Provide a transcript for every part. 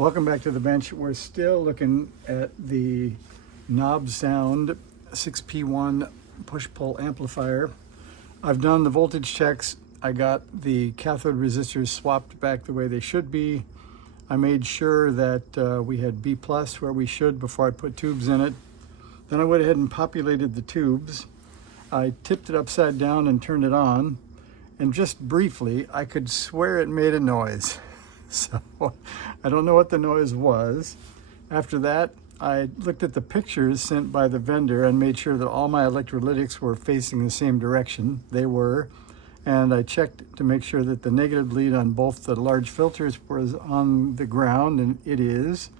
Welcome back to the bench. We're still looking at the Knob Sound 6P1 push-pull amplifier. I've done the voltage checks. I got the cathode resistors swapped back the way they should be. I made sure that we had B+ where we should before I put tubes in it. Then I went ahead and populated the tubes. I tipped it upside down and turned it on. And just briefly, I could swear it made a noise. So I don't know what the noise was. After that, I looked at the pictures sent by the vendor and made sure that all my electrolytics were facing the same direction. They were. And I checked to make sure that the negative lead on both the large filters was on the ground, and it is.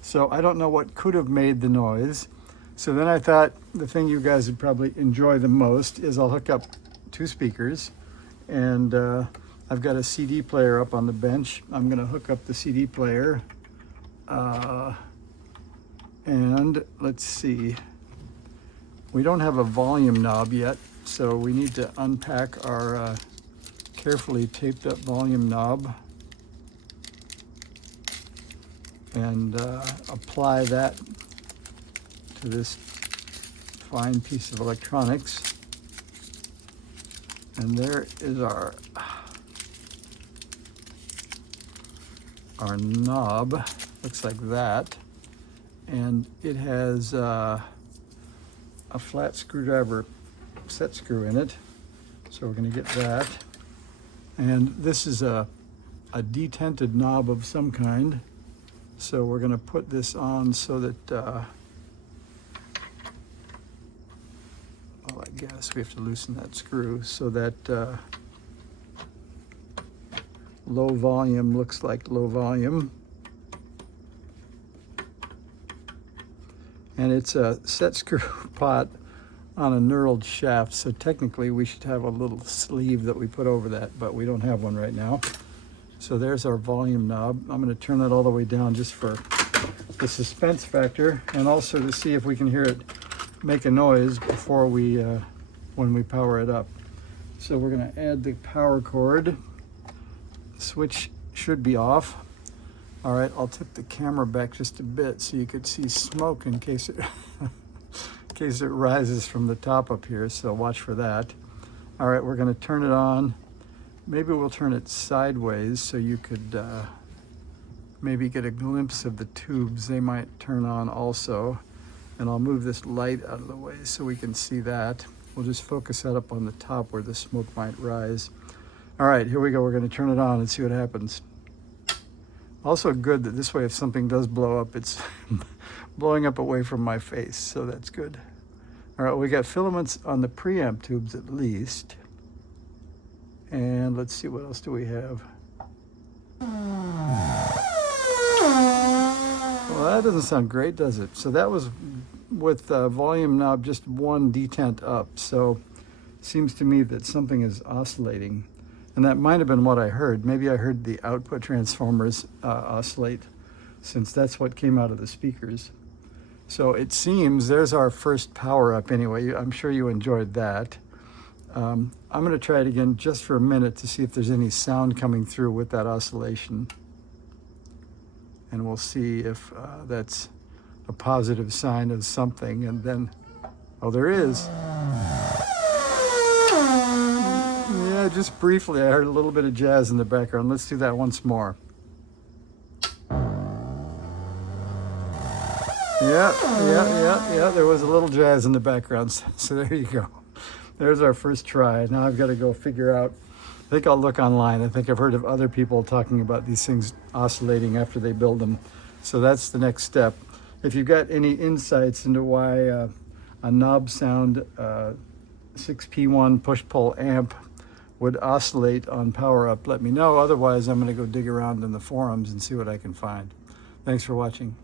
So I don't know what could have made the noise. So then I thought the thing you guys would probably enjoy the most is I'll hook up two speakers, and I've got a CD player up on the bench. I'm going to hook up the CD player. And let's see. We don't have a volume knob yet, so we need to unpack our carefully taped up volume knob and apply that to this fine piece of electronics. And there is our knob. Looks like that, and it has a flat screwdriver set screw in it, so we're going to get that. And this is a detented knob of some kind, so we're going to put this on so that well, I guess we have to loosen that screw so that low volume looks like low volume. And it's a set screw pot on a knurled shaft, so technically we should have a little sleeve that we put over that, but we don't have one right now. So there's our volume knob. I'm going to turn that all the way down just for the suspense factor, and also to see if we can hear it make a noise before we when we power it up. So we're going to add the power cord. Switch should be off. All right, I'll tip the camera back just a bit so you could see smoke in case it in case it rises from the top up here, so watch for that. All right, we're going to turn it on. Maybe we'll turn it sideways so you could maybe get a glimpse of the tubes. They might turn on also. And I'll move this light out of the way so we can see that. We'll just focus that up on the top where the smoke might rise. All right, here we go. We're going to turn it on and see what happens. Also good that this way if something does blow up, it's blowing up away from my face, so that's good. All right, we got filaments on the preamp tubes at least. And let's see, what else do we have? Well, that doesn't sound great, does it? So that was with volume knob just one detent up. So it seems to me that something is oscillating. And that might have been what I heard. Maybe I heard the output transformers oscillate, since that's what came out of the speakers. So it seems there's our first power up anyway. I'm sure you enjoyed that. I'm going to try it again just for a minute to see if there's any sound coming through with that oscillation. And we'll see if that's a positive sign of something. And then, oh, there is. Yeah, just briefly, I heard a little bit of jazz in the background. Let's do that once more. Yeah, there was a little jazz in the background. So there you go. There's our first try. Now I've got to go figure out, I think I'll look online. I think I've heard of other people talking about these things oscillating after they build them. So that's the next step. If you've got any insights into why a Knob Sound 6P1 push-pull amp would oscillate on power up, let me know. Otherwise, I'm going to go dig around in the forums and see what I can find. Thanks for watching.